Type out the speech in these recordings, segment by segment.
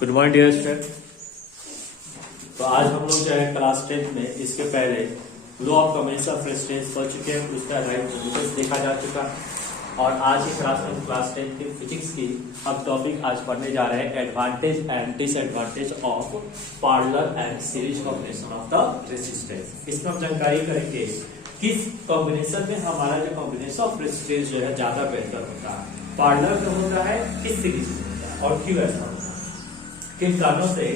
Good morning dear student. तो आज हम लोग जो है क्लास 10 में इसके पहले law of combination of resistance पढ़ चुके हैं, उसका राइट प्रिंसिपल्स देखा जा चुका और आज की क्लास में क्लास 10 की फिजिक्स की हम टॉपिक आज पढ़ने जा रहे हैं advantage and disadvantage of parallel and series combination of the resistance. इसमें हम जानकारी करेंगे किस कॉम्बिनेशन में हमारा जो कॉम्बिनेशन ऑफ रेजिस्टेंस जो है ज्यादा बेहतर होता है, पैरेलल में होता है किस सीरीज में होता है और क्यों ऐसा होता है, किन कारणों से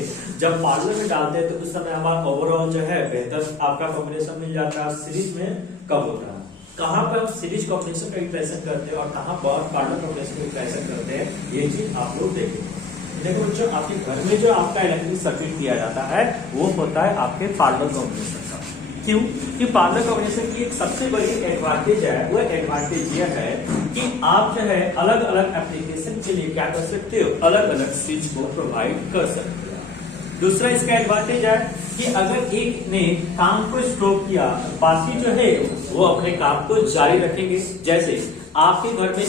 जब पैरेलल में डालते हैं तो उस समय हमारा ओवरऑल जो है बेहतर आपका कॉम्बिनेशन मिल जाता है, सीरीज में कम होता है। कहां पर हम सीरीज कॉम्बिनेशन का इंप्रेशन करते हैं और कहां पर पैरेलल कॉम्बिनेशन का इंप्रेशन करते हैं, ये चीज आप लोग देखेंगे। देखो बच्चों, आपके घर में जो आपका इलेक्ट्रिक सर्किट किया जाता है वो होता है आपके पैरेलल कॉम्बिनेशन का। क्यों कि पैरेलल कॉम्बिनेशन की एक सबसे बड़ी एडवांटेज है, वो एडवांटेज यह है कि आप जो है अलग अलग एप्लीकेशन के लिए क्या कर सकते हो, अलग अलग स्विच को प्रोवाइड कर सकते हो। दूसरा इसका एडवांटेज है कि अगर एक ने काम को स्टॉप किया, बाकी जो है वो अपने काम को जारी रखेंगे। जैसे आपके घर में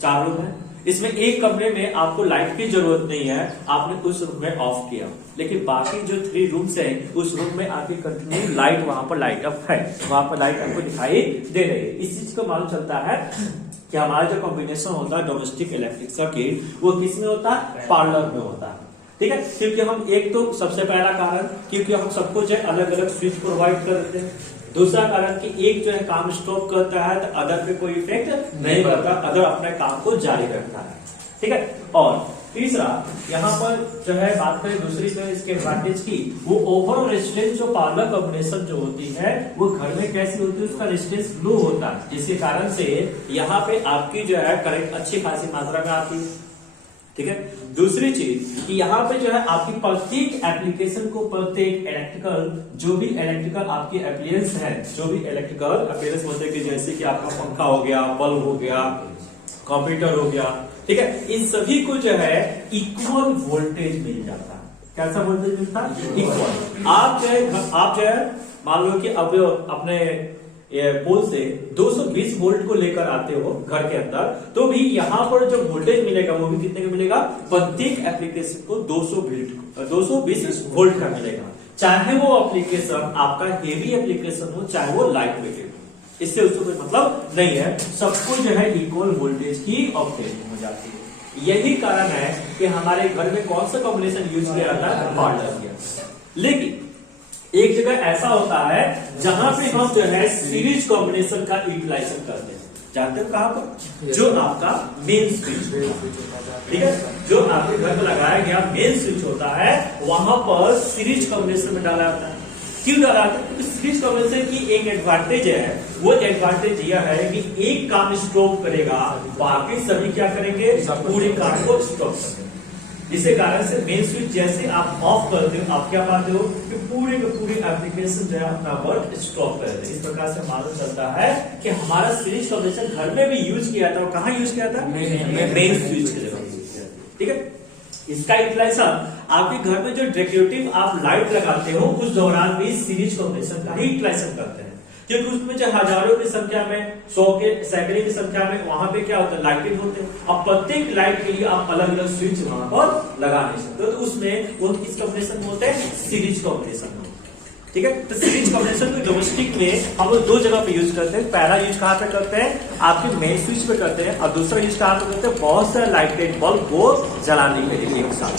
चार रूम है, इसमें एक कमरे में आपको लाइट की जरूरत नहीं है, आपने उस रूम में ऑफ किया, लेकिन बाकी जो 3 रूम्स हैं उस रूम में आपकी कंटिन्यू लाइट वहां पर लाइट अप है, वहां पर लाइट आपको दिखाई दे रही है। इस चीज को मालूम चलता है कि हमारा जो कॉम्बिनेशन होता है डोमेस्टिक इलेक्ट्रिक सर्किट वो किस में होता है, पैरेलल में होता है। ठीक है, क्योंकि हम एक तो सबसे पहला कारण क्योंकि हम सबको जो है अलग अलग स्विच प्रोवाइड कर देते हैं। दूसरा कारण कि एक जो है काम स्टॉप करता है तो अदर पे कोई इफेक्ट नहीं पड़ता, अदर अपने काम को जारी रखता है। ठीक है, और तीसरा यहाँ पर जो है बात करें दूसरी जो है इसके एडवांटेज की, वो ओवरऑल रेजिस्टेंस जो पैरेलल कॉम्बिनेशन जो होती है वो घर में कैसी होती है, उसका रेजिस्टेंस लो होता है, जिसके कारण से यहाँ पे आपकी जो है करंट अच्छी खासी मात्रा में आती है। ठीक है, दूसरी चीज कि यहाँ पे जो है आपकी प्रत्येक एप्लीकेशन को, प्रत्येक इलेक्ट्रिकल जो भी इलेक्ट्रिकल आपकी एप्लायंस है, जो भी इलेक्ट्रिकल अप्लायंस होते हैं कि जैसे कि आपका पंखा हो गया, बल्ब हो गया, कंप्यूटर हो गया, ठीक है, इन सभी को जो है इक्वल वोल्टेज मिल जाता है। कैसा वोल्टेज मिलता है, इक्वल। आप जो है मान लो कि अब अपने पोल से 220 वोल्ट को लेकर आते हो घर के अंदर, तो भी यहाँ पर जो वोल्टेज मिलेगा वो भी कितने का मिलेगा, प्रत्येक एप्लीकेशन को 220 वोल्ट का मिलेगा, चाहे वो एप्लीकेशन आपका हेवी एप्लीकेशन हो चाहे वो लाइट वेट हो। इससे उसको कोई मतलब नहीं है, सबको जो है इक्वल वोल्टेज की ऑब्टेन हो जाती है। यही कारण है कि हमारे घर में कौन सा कॉम्बिनेशन यूज किया जाता है, पैरेलल। लेकिन एक जगह ऐसा होता है जहां पे हम जो है सीरीज कॉम्बिनेशन का यूटिलाइजेशन करते हैं। जानते हो कहां पर, जो आपका मेन स्विच, ठीक है, जो आपके घर में लगाया गया मेन स्विच होता है वहां पर सीरीज कॉम्बिनेशन में डाला जाता है। क्यों डाला जाता है, क्योंकि सीरीज कॉम्बिनेशन की एक एडवांटेज है, वो एडवांटेज यह है कि एक काम स्टॉप करेगा, बाकी सभी क्या करेंगे, पूरे काम को स्टॉप करेंगे। इसी कारण से मेन स्विच जैसे आप ऑफ करते हो, आप क्या पाते हो कि पूरे के पूरे एप्लीकेशन जो है अपना वर्क स्टॉप कर देते हैं। इस प्रकार से मालूम चलता है कि हमारा सीरीज कॉम्बिनेशन घर में भी यूज किया था, और कहाँ यूज किया था, मेन स्विच की जगह यूज किया था। ठीक है, इसका यूटिलाइजेशन आपके घर में जो डेकोरेटिव आप लाइट लगाते हो उस दौरान भी सीरीज कॉम्बिनेशन का ही यूटिलाइजेशन करते हैं, क्योंकि उसमें जो हजारों की संख्या में, 100 के सैकड़े की संख्या में वहां पे क्या होता है, लाइटें होते हैं। अब प्रत्येक लाइट के लिए आप अलग अलग स्विच वहां पर लगा नहीं सकते, तो उसमें वो किस कॉम्बिनेशन में होते हैं, सीरीज कॉम्बिनेशन में। ठीक है, तो सीरीज कॉम्बिनेशन को डोमेस्टिक में हम लोग 2 जगह पे यूज करते हैं। पहला यूज कहाँ पे करते हैं, आपके मेन स्विच पे करते हैं, और दूसरा यूज कहाँ पे करते हैं, बहुत सारे लाइटेड बल्ब को जलाने के लिए एक साथ।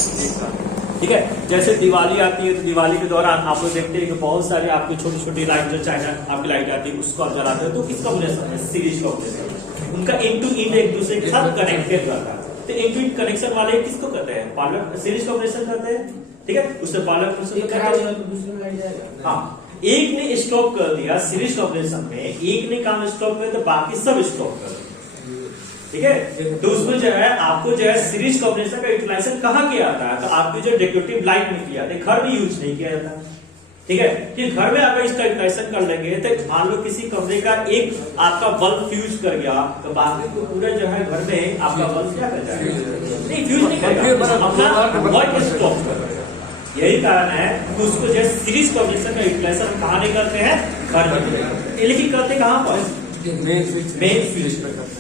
ठीक है, जैसे दिवाली आती है तो दिवाली के दौरान आप लोग देखते हैं कि बहुत सारी आपकी छोटी छोटी लाइट, जो चाइना आपकी लाइट आती है उसको आप जलाते हैं, तो किस कॉम्बिनेशन है, सीरीज कॉम्बिनेशन। उनका इंड टू इंड एक दूसरे के साथ कनेक्टेड रहता है, तो इंड टू इंड कनेक्शन वाले किसको कहते हैं, पैरेलल सीरीज कॉम्बिनेशन कहते हैं। ठीक है, उससे पैरेलल कॉम्बिनेशन, हाँ, एक ने स्टॉप कर दिया सीरीज कॉम्बिनेशन में, एक ने काम स्टॉप किया तो बाकी सब स्टॉप कर दिया। ठीक है, तो उसमें जो है आपको जो है सीरीज कॉम्बिनेशन का यूटिलाइजेशन कहाँ किया जाता है, तो आपकी जो डेकोरेटिव लाइट में किया जाता है, घर में यूज नहीं किया जाता। ठीक है, कि घर में आप इसका यूटिलाइजेशन कर लेंगे तो मान लो किसी कमरे का एक आपका बल्ब फ्यूज कर गया, तो बाकी को पूरे जो है घर में आपका बल्ब क्या कर जाएगा, नहीं फ्यूज नहीं करेगा, अपना वर्क स्टॉप कर देगा। यही कारण है कि उसको जो सीरीज कॉम्बिनेशन का यूटिलाइजेशन कहाँ नहीं करते हैं, घर में, लेकिन करते कहाँ पर, मेन स्विच पर करते हैं।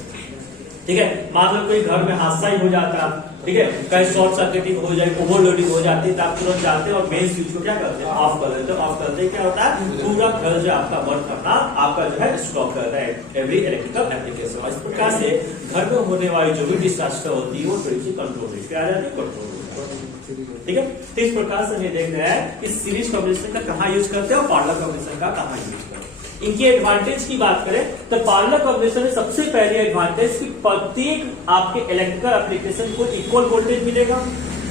ठीक है, मान लो कोई घर में हादसा ही हो जाता, ठीक है, कहीं शॉर्ट सर्किटिंग हो जाए, ओवरलोडिंग हो जाती है, तो आप तुरंत जाते हैं और मेन स्विच को क्या करते हैं, ऑफ कर देते हैं। ऑफ करते क्या होता है, पूरा घर जो आपका वर्क करना आपका जो है स्टॉप करता है, एवरी इलेक्ट्रिकल एप्लीकेशन। इस प्रकार से घर में होने वाली जो भी डिजास्टर होती है वो थोड़ी सी कंट्रोल आ जाती है, कंट्रोल। ठीक है, तो इस प्रकार से हमें देखना है कि सीरीज कॉम्बिनेशन का कहाँ यूज करते हैं और पैरेलल कॉम्बिनेशन का कहाँ यूज करते हैं। इनके एडवांटेज की बात करें तो पैरेलल कॉम्बिनेशन में सबसे पहले एडवांटेज कि प्रत्येक आपके इलेक्ट्रिकल एप्लीकेशन को इक्वल वोल्टेज मिलेगा,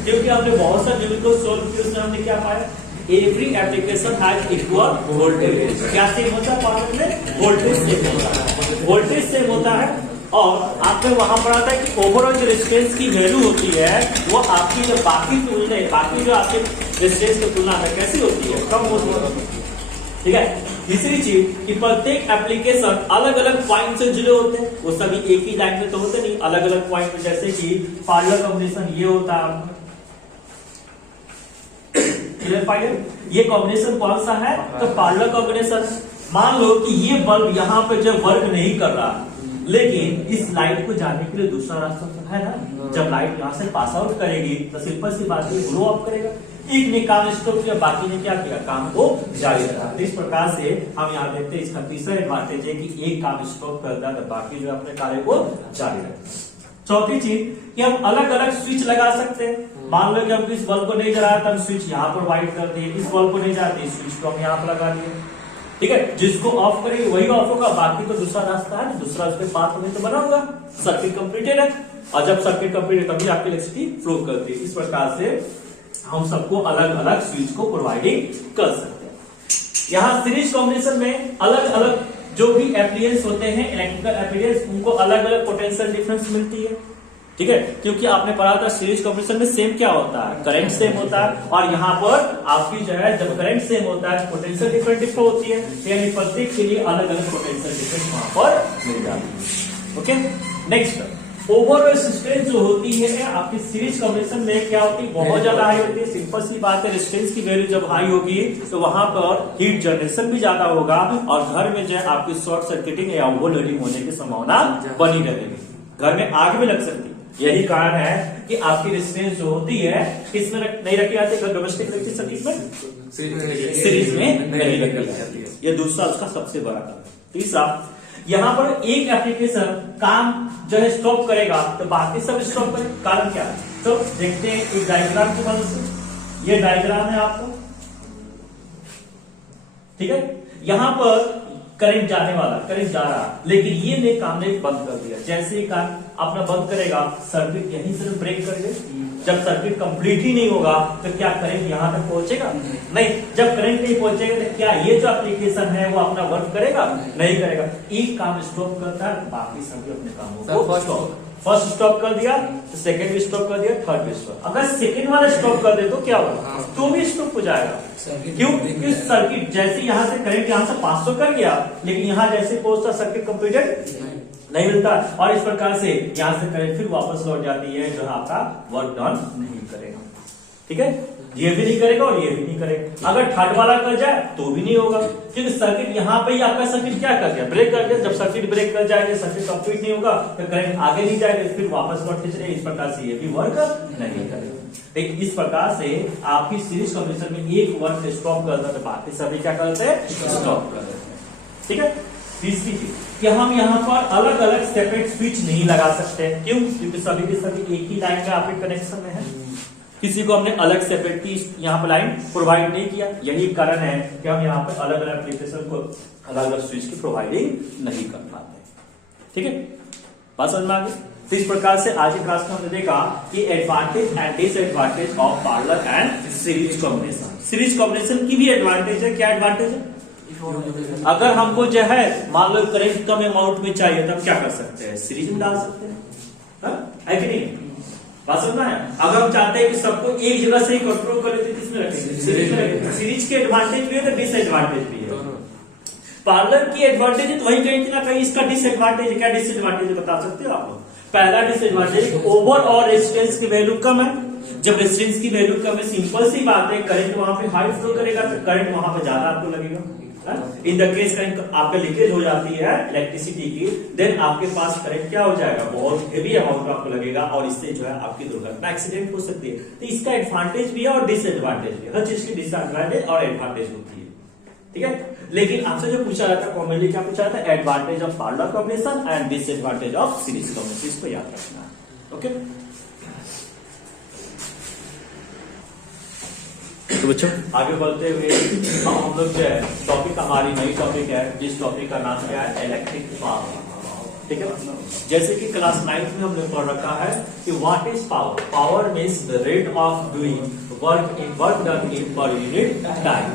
क्योंकि हमने बहुत सारे न्यूमेरिकल सोल्व किए, उसमें हमने क्या पाया, every application has equal voltage. क्या सेम होता है पैरेलल में, वोल्टेज सेम होता है, वोल्टेज सेम होता है। और आपने वहां पढ़ा था कि ओवरऑल जो रेजिस्टेंस की वैल्यू होती है वो आपकी जो बाकी तुलना, बाकी जो आपके रेजिस्टेंस की तुलना में कैसी होती है, कम होती है। ठीक है, तीसरी चीज कि प्रत्येक एप्लीकेशन अलग अलग पॉइंट से जुड़े होते हैं, वो सभी एक ही लाइन में तो होते नहीं, अलग अलग पॉइंट में। जैसे कि पैरेलल कॉम्बिनेशन ये होता है, ये कॉम्बिनेशन कौन सा है, तो पैरेलल कॉम्बिनेशन। मान लो कि ये बल्ब यहाँ पे जो वर्क नहीं कर रहा, लेकिन इस लाइट को जाने के लिए दूसरा रास्ता तो है ना, जब लाइट यहाँ से पास आउट करेगी तो सिंपल सी बात है ग्लो ऑफ करेगा। एक ने काम स्टॉप किया, बाकी ने क्या किया, काम को जारी रखा। तो इस प्रकार से हम यहाँ देखते हैं इसका तीसरा एडवांटेज है कि एक काम स्टॉप करता है तो बाकी जो अपने कार्य को जारी रखते हैं। चौथी चीज कि हम अलग अलग स्विच लगा सकते हैं। मान लो कि हम इस बल्ब को नहीं जलाया तो हम स्विच यहाँ पर व्हाइट कर दिए, इस बल्ब को नहीं जलाते इस स्विच को हम यहाँ पर लगा दिए। ठीक है, जिसको ऑफ करेंगे वही ऑफ होगा, बाकी तो दूसरा रास्ता है, दूसरा उसके पाथ में तो बना होगा, सर्किट कंप्लीटेड है। और जब सर्किट कंप्लीट है तभी आपकी इलेक्ट्रिसिटी फ्लो करती है। इस प्रकार से हम सबको अलग अलग स्विच को प्रोवाइडिंग कर सकते हैं। यहाँ सीरीज कॉम्बिनेशन में अलग अलग जो भी एप्लियंस होते हैं इलेक्ट्रिकल एप्लियंस, उनको अलग अलग पोटेंशियल डिफरेंस मिलती है। ठीक है, क्योंकि आपने पढ़ा था सीरीज कॉम्बिनेशन में सेम क्या होता है, करंट सेम होता है, और यहाँ पर आपकी जो है जब करंट सेम होता है पोटेंशियल डिफरेंट होती है, यानी प्रत्येक के लिए अलग अलग पोटेंशियल डिफरेंस वहां पर मिल जाती है। ओके, नेक्स्ट ओवरऑल रेजिस्टेंस जो होती है आपकी सीरीज कॉम्बिनेशन में क्या होती है, बहुत ज्यादा हाई होती है। सिंपल सी बात है, रेजिस्टेंस की वैल्यू जब हाई होगी तो वहां पर हीट जनरेशन भी ज्यादा होगा और घर में जो है आपकी शॉर्ट सर्किटिंग या ओवरलोडिंग होने की संभावना बनी रहेगी, घर में आग भी लग सकती है। यही कारण है कि आपकी रेजिस्टेंस जो होती है किसमें नहीं रखी जाती है, डोमेस्टिक इलेक्ट्रिक सर्किट में, सीरीज में नहीं रखी जाती है। ये दूसरा उसका सबसे बड़ा कारण। तीसरा, यहाँ पर एक एप्लीकेशन काम जो है स्टॉप करेगा तो बाकी सब स्टॉप करें, कारण क्या है, तो देखते हैं एक डायग्राम की मदद से। ये डायग्राम है आपको, ठीक है, यहाँ पर करंट जाने वाला, करंट जा रहा, लेकिन ये ने काम ने बंद कर दिया। जैसे ही काम अपना बंद करेगा सर्किट यहीं से ब्रेक कर दे। जब सर्किट कंप्लीट ही नहीं होगा तो क्या करंट यहां तक पहुंचेगा, नहीं। जब करंट नहीं पहुंचेगा तो क्या ये जो एप्लीकेशन है वो अपना वर्क करेगा, नहीं करेगा। एक काम स्टॉप करता है, बाकी सभी अपने कामों को स्टॉप। फर्स्ट स्टॉप कर दिया तो सेकंड भी स्टॉप कर दिया, थर्ड भी स्टॉप। अगर सेकंड वाला स्टॉप कर दे तो क्या होगा, तो भी स्टॉप हो जाएगा। क्यों, क्योंकि सर्किट जैसे यहां से करंट यहां से 500 कर गया, लेकिन यहां जैसे पहुंचता सर्किट कंप्लीटेड नहीं मिलता, और इस प्रकार से यहां से करंट फिर वापस लौट जाती है, जो आपका वर्क डन नहीं करेगा। ठीक है, ये भी नहीं करेगा और ये भी नहीं करेगा। अगर थर्ड वाला कर जाए तो भी नहीं होगा, क्योंकि सर्किट यहाँ पे ही आपका सर्किट क्या कर दिया, ब्रेक कर दिया। जब सर्किट ब्रेक कर जाएगा, सर्किट कंप्लीट नहीं होगा तो करंट आगे नहीं जाएगा, फिर वापस लौट के चलेगा। इस प्रकार से ये भी वर्क नहीं करेगा। इस प्रकार से आपकी सीरीज कॉम्बिनेशन में एक वर्क स्टॉप करता है तो बाकी सभी क्या करते हैं, स्टॉप कर देते हैं। ठीक है, तीसरी चीज कि हम यहाँ पर अलग अलग सेपरेट स्विच नहीं लगा सकते। क्यों, क्योंकि सभी के सभी एक ही लाइन में आपके कनेक्शन में है, किसी को हमने अलग सेपरेट की यहाँ पर लाइन प्रोवाइड नहीं किया। यही कारण है कि हम यहाँ पर अलग अलग एप्लीकेशन को अलग अलग स्विच की प्रोवाइडिंग नहीं कर पाते। ठीक है, बात समझ में आ गई। तो इस प्रकार से आज की क्लास में हमने देखा कि advantage and disadvantage of parallel and series combination. Series combination की भी एडवांटेज है। क्या एडवांटेज है, अगर हमको जो है मान लो करंट कम अमाउंट में चाहिए तब क्या कर सकते हैं, सीरीज में डाल सकते हैं, है कि नहीं, बात समझना है। अगर हम चाहते हैं कि सबको एक जगह से ही कंट्रोल कर लेते किसमें रखेंगे, सीरीज में। सीरीज के एडवांटेज भी है तो डिसएडवांटेज भी है। पैरेलल की एडवांटेज है तो वही कहीं ना कहीं इसका डिसएडवांटेज है। क्या डिसएडवांटेज है बता सकते हो आप लोग। पहला डिसएडवांटेज, ओवरऑल रेजिस्टेंस की वैल्यू कम है। जब रेजिस्टेंस की वैल्यू कम है, सिंपल सी बात है, करंट वहां पे हाई फ्लो करेगा तो करंट वहां पे ज्यादा आपको लगेगा। इन द केस करंट आपका लीकेज हो जाती है इलेक्ट्रिसिटी की, देन आपके पास करंट क्या हो जाएगा, बहुत हेवी अमाउंट आपको लगेगा और इससे जो है आपकी दुर्घटना एक्सीडेंट हो सकती है। तो इसका एडवांटेज भी है और डिसएडवांटेज भी है, हर चीज की डिसएडवांटेज और एडवांटेज होती है, ठीक है। लेकिन आपसे जो पूछा जाता है कॉमनली क्या पूछा जाता है, advantage of parallel combination and disadvantage of series combination, इसको याद रखना है, ओके। तो बच्चों आगे बढ़ते हुए हम लोग जो है टॉपिक, हमारी नई टॉपिक है, जिस टॉपिक का नाम क्या है, इलेक्ट्रिक पावर, ठीक है। जैसे कि क्लास 9 में हमने पढ़ रखा है कि what is power. Power means the rate of doing work done in per unit time.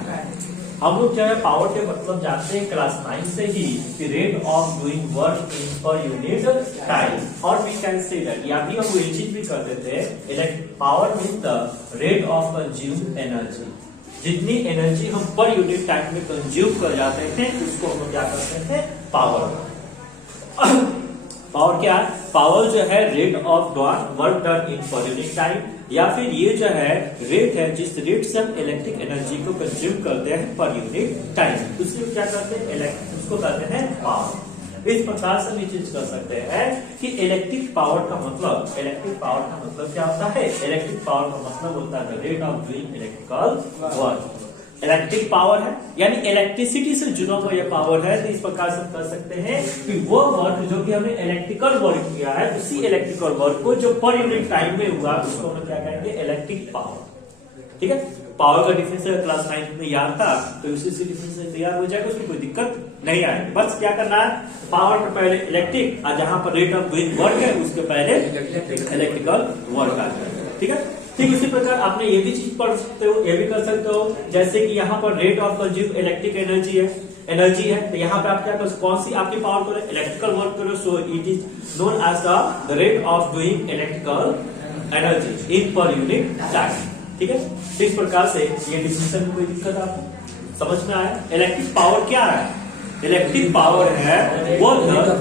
हम लोग जो है पावर के मतलब जानते हैं क्लास 9 से ही कि rate of doing work in per unit time, और वी कैन से दैट, या भी हम ये चीज भी कर देते हैं, power means the rate of consume energy. जितनी एनर्जी हम पर यूनिट टाइम में कंज्यूम कर जाते हैं उसको हम क्या करते हैं, पावर। पावर क्या है, पावर जो है rate of work done in per unit time, या फिर ये जो है रेट है जिस रेट से हम इलेक्ट्रिक एनर्जी को कंज्यूम करते हैं पर यूनिट टाइम, उसको क्या करते हैं, उसको कहते हैं पावर। इस प्रकार से हम ये चीज कर सकते हैं कि इलेक्ट्रिक पावर का मतलब क्या होता है, इलेक्ट्रिक पावर का मतलब होता है rate of doing electrical work. Electric power है यानी इलेक्ट्रिसिटी से जुड़ा हुआ यह पावर है, तो इस प्रकार से कर सकते हैं कि वो वर्क जो कि हमने इलेक्ट्रिकल वर्क किया है, उसी इलेक्ट्रिकल वर्क को जो पर यूनिट टाइम में हुआ उसको हम क्या कहेंगे, इलेक्ट्रिक पावर, ठीक है। पावर का डिफरेंस क्लास 9 में याद था तो उसी से डिफरेंस तैयार हो जाएगा, उसमें कोई दिक्कत नहीं आएगी। बस क्या करना है, पावर पर पहले इलेक्ट्रिक और जहां पर रेट ऑफ डूइंग वर्क है उसके पहले इलेक्ट्रिकल वर्क आ जाएगा, ठीक है। ठीक इसी प्रकार आपने ये भी चीज पढ़ सकते हो, ये भी कर सकते हो, जैसे कि यहाँ पर rate of consume electric energy है, तो यहाँ पे आप क्या कर, कौन सी आपकी पावर करो, इलेक्ट्रिकल वर्क करो, so it is known as the rate of doing electrical energy in per unit time, ठीक है। इस प्रकार से ये डिस्कशन में कोई दिक्कत आपको समझ में आया। इलेक्ट्रिक पावर क्या है, इलेक्ट्रिक पावर है वो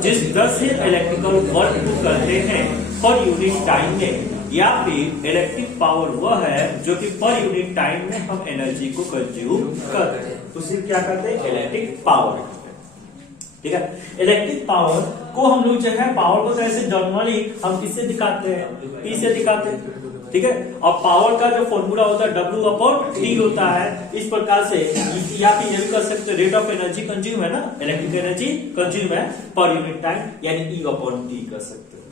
जिस तरह से इलेक्ट्रिकल वर्क को करते हैं पर यूनिट टाइम में, या फिर इलेक्ट्रिक पावर वह है जो कि पर यूनिट टाइम में हम एनर्जी को कंज्यूम करते हैं, उसे क्या करते हैं, इलेक्ट्रिक पावर, ठीक है। इलेक्ट्रिक पावर को हम लोग जो है पावर को ऐसे नॉर्मली हम किससे दिखाते हैं, P से दिखाते हैं, ठीक है। और पावर का जो फॉर्मूला होता है W/T होता है। इस प्रकार से या फिर ये भी कर सकते हैं, रेट ऑफ एनर्जी कंज्यूम है ना, इलेक्ट्रिक एनर्जी कंज्यूम है पर यूनिट टाइम, यानी E/T कर सकते हैं।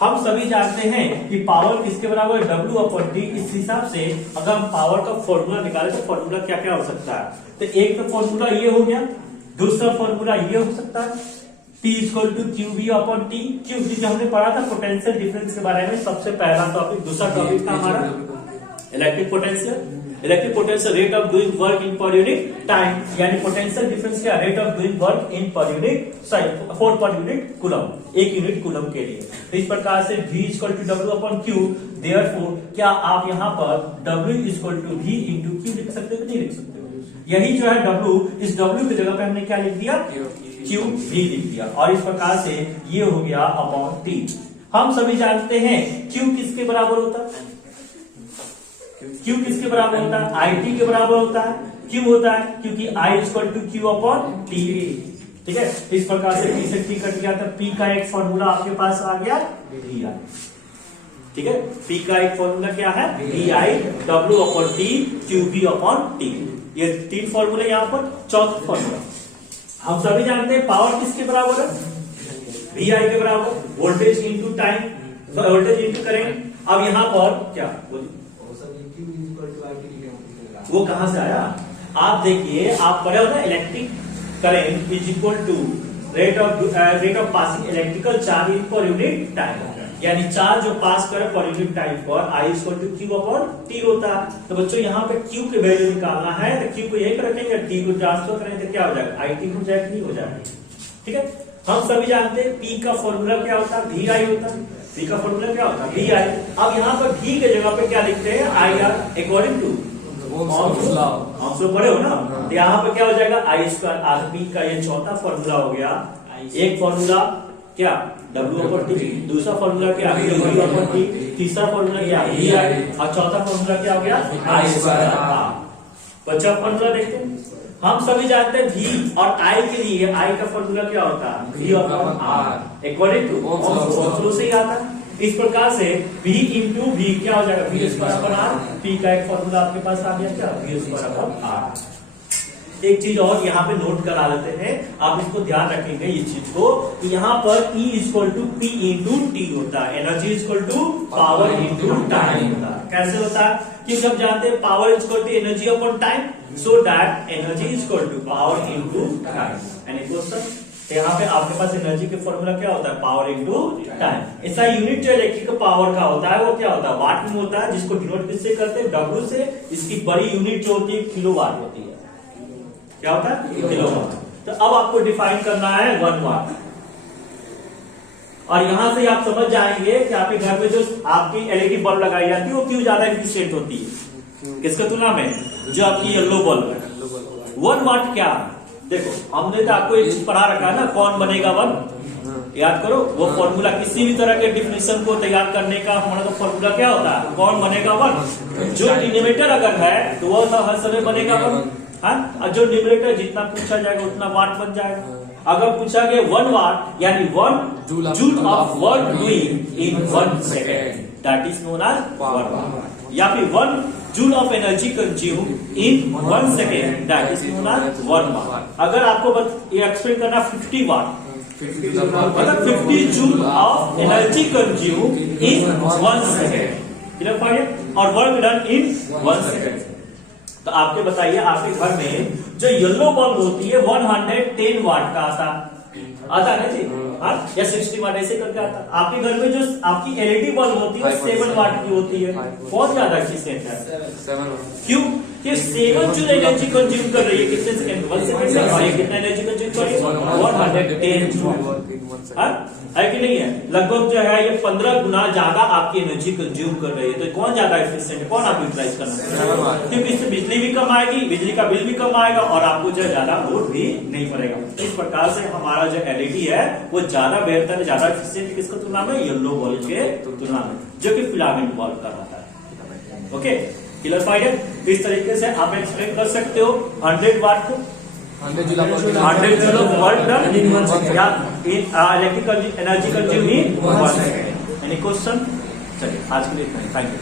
हम सभी जानते हैं कि पावर किसके बराबर है, W/T। इस हिसाब से अगर हम पावर का फॉर्मूला निकाले तो फॉर्मूला क्या क्या हो सकता है, तो एक तो फॉर्मूला ये हो गया, दूसरा फॉर्मूला ये हो सकता है P = QV/T। क्योंकि जो हमने पढ़ा था पोटेंशियल डिफरेंस के बारे में, सबसे पहला टॉपिक, दूसरा टॉपिक था हमारा electric potential rate of doing work in per unit time, यानी पोटेंशियल डिफरेंस क्या, rate of doing work in per unit for per unit coulomb, एक यूनिट कूलम के लिए। तो इस प्रकार से V = W/Q, देयरफॉर क्या आप यहाँ पर W = V × Q लिख सकते हो कि नहीं लिख सकते हो, यही जो है W, इस W की जगह पे हमने क्या लिख दिया, QV लिख दिया, और इस प्रकार से ये हो गया अपॉन T। हम सभी जानते हैं Q किसके बराबर होता है, Q किसके बराबर होता है, IT के बराबर होता है। क्यों होता है, क्योंकि I = Q/T, ठीक है। इस प्रकार से P से T कट गया, तो P का एक फॉर्मूला आपके पास आ गया VI, ठीक है। P का एक फॉर्मूला क्या है, VI W/T QV/T। ये तीन फॉर्मूले यहाँ पर। चौथा फॉर्मूला हम सभी जानते हैं पावर किसके बराबर है, VI के बराबर, voltage into time, voltage into current. अब यहाँ पर क्या बोलिए, वो कहां से आया, आप देखिए, आप पढ़े हो ना, electric current is equal to rate of passing electrical charge in per unit time, यानी चार्ज जो पास करे पर यूनिट टाइम पर I = Q/T होता है। तो बच्चों यहाँ पे Q की वैल्यू निकालना है, तो Q को यही रखेंगे, T को ट्रांसफर करेंगे तो क्या हो जाएगा, IT हो जाएगा, नहीं हो जाएगा, ठीक है। हम सभी जानते हैं P का फॉर्मूला क्या होता है, VI होता है। P का फॉर्मूला क्या होता है, VI। अब यहाँ पर V के जगह पे क्या लिखते हैं, IR अकॉर्डिंग टू हम लोग पढ़े हो ना, तो यहाँ पे क्या हो जाएगा, I²RP का ये चौथा फॉर्मूला हो गया। एक फॉर्मूला क्या, W/T, दूसरा फॉर्मूला क्या, QV/T, तीसरा फॉर्मूला क्या, VI, और चौथा फॉर्मूला क्या हो गया, I²R। बच्चा फॉर्मूला देखते हैं, हम सभी जानते हैं V और I के लिए I का फॉर्मूला क्या होता है? V upon R according to Ohm's law से ही आता है। इस प्रकार से V इंटू V क्या हो जाएगा? V square upon R। P का एक फॉर्मूला आपके पास आ गया क्या? V square upon R। एक चीज और यहाँ पे नोट करा लेते हैं, आप इसको ध्यान रखेंगे इस चीज को, यहाँ पर E equal to P into T होता है, energy equal to power into time होता है। कैसे होता है? क्योंकि हम जानते हैं power equal to energy upon time, so that energy equal to power into time. Any question? यहाँ पे आपके पास एनर्जी के फॉर्मूला क्या होता है? Power into time. इसका यूनिट जो इलेक्ट्रिकल पावर का होता है वो क्या होता है? वाट में होता है, जिसको डिनोट किससे करते हैं? W से। इसकी बड़ी यूनिट जो होती है किलोवाट होती है। क्या होता है? किलोवाट। तो अब आपको डिफाइन करना है 1 वाट, और यहां से आप समझ जाएंगे कि आपके घर में जो आपकी एलईडी बल्ब लगाई जाती है वो क्यों ज्यादा एफिशिएंट होती है, किसका तुलना में? जो आपकी येलो बल्ब है। 1 वाट क्या है? देखो, हमने तो आपको एक चीज पढ़ा रखा है ना, कौन बनेगा 1? याद करो, वो फॉर्मूला किसी भी तरह के डिफिनेशन को तैयार करने का हमारा तो फॉर्मूला क्या होता है? कौन बनेगा 1? जो डिनोमिनेटर अगर है तो वो हर समय बनेगा 1, और जो न्यूमरेटर जितना पूछा जाएगा उतना वाट बन जाएगा। अगर पूछा गया 1 वाट यानी 1 joule of work doing in 1 second, that is known as 1 watt. या फिर 1 joule of energy consume in 1 second, that is known as 1 watt. अगर आपको एक्सप्लेन करना 50 वाट, मतलब 50 joule of energy consume in 1 second, और work done in 1 second. तो आपके बताइए, आपके घर में जो येलो बल्ब होती है 110 वाट का आता है ना जी, हाँ, या 60 वाट ऐसे करके आता है। आपके घर में जो आपकी एलईडी बल्ब होती है 7 वाट की होती है, बहुत ज्यादा एफिशिएंट है। क्यों? कि 7 जो एनर्जी कंज्यूम कर रही है कितने सेकंड? 1 सेकंड में, और ये कितना एनर्जी कंज्यूम कर रही है? 110 जूल, है कि नहीं है? लगभग जो है ये 15 गुना ज्यादा आपकी एनर्जी कंज्यूम कर रही है। तो कौन ज्यादा एफिशिएंट है? कौन आप यूटिलाइज करना? क्योंकि इससे बिजली भी कम आएगी, बिजली का बिल भी कम आएगा, और आपको जो ज्यादा लोड भी नहीं पड़ेगा। इस प्रकार से हमारा जो एलईडी है वो ज्यादा बेहतर, ज्यादा एफिशिएंट किसका तुलना में? येलो बल्ब के तुलना में, जो कि फिलामेंट बल्ब का रहता है। ओके, क्लियर फाइड है? इस तरीके से आप एक्सप्लेन कर सकते हो 100 वाट को, 100 joule of work done in 1 second, या electrical energy consume in 1 second. Any question? चलिए, आज के लिए इतना ही। Thank you.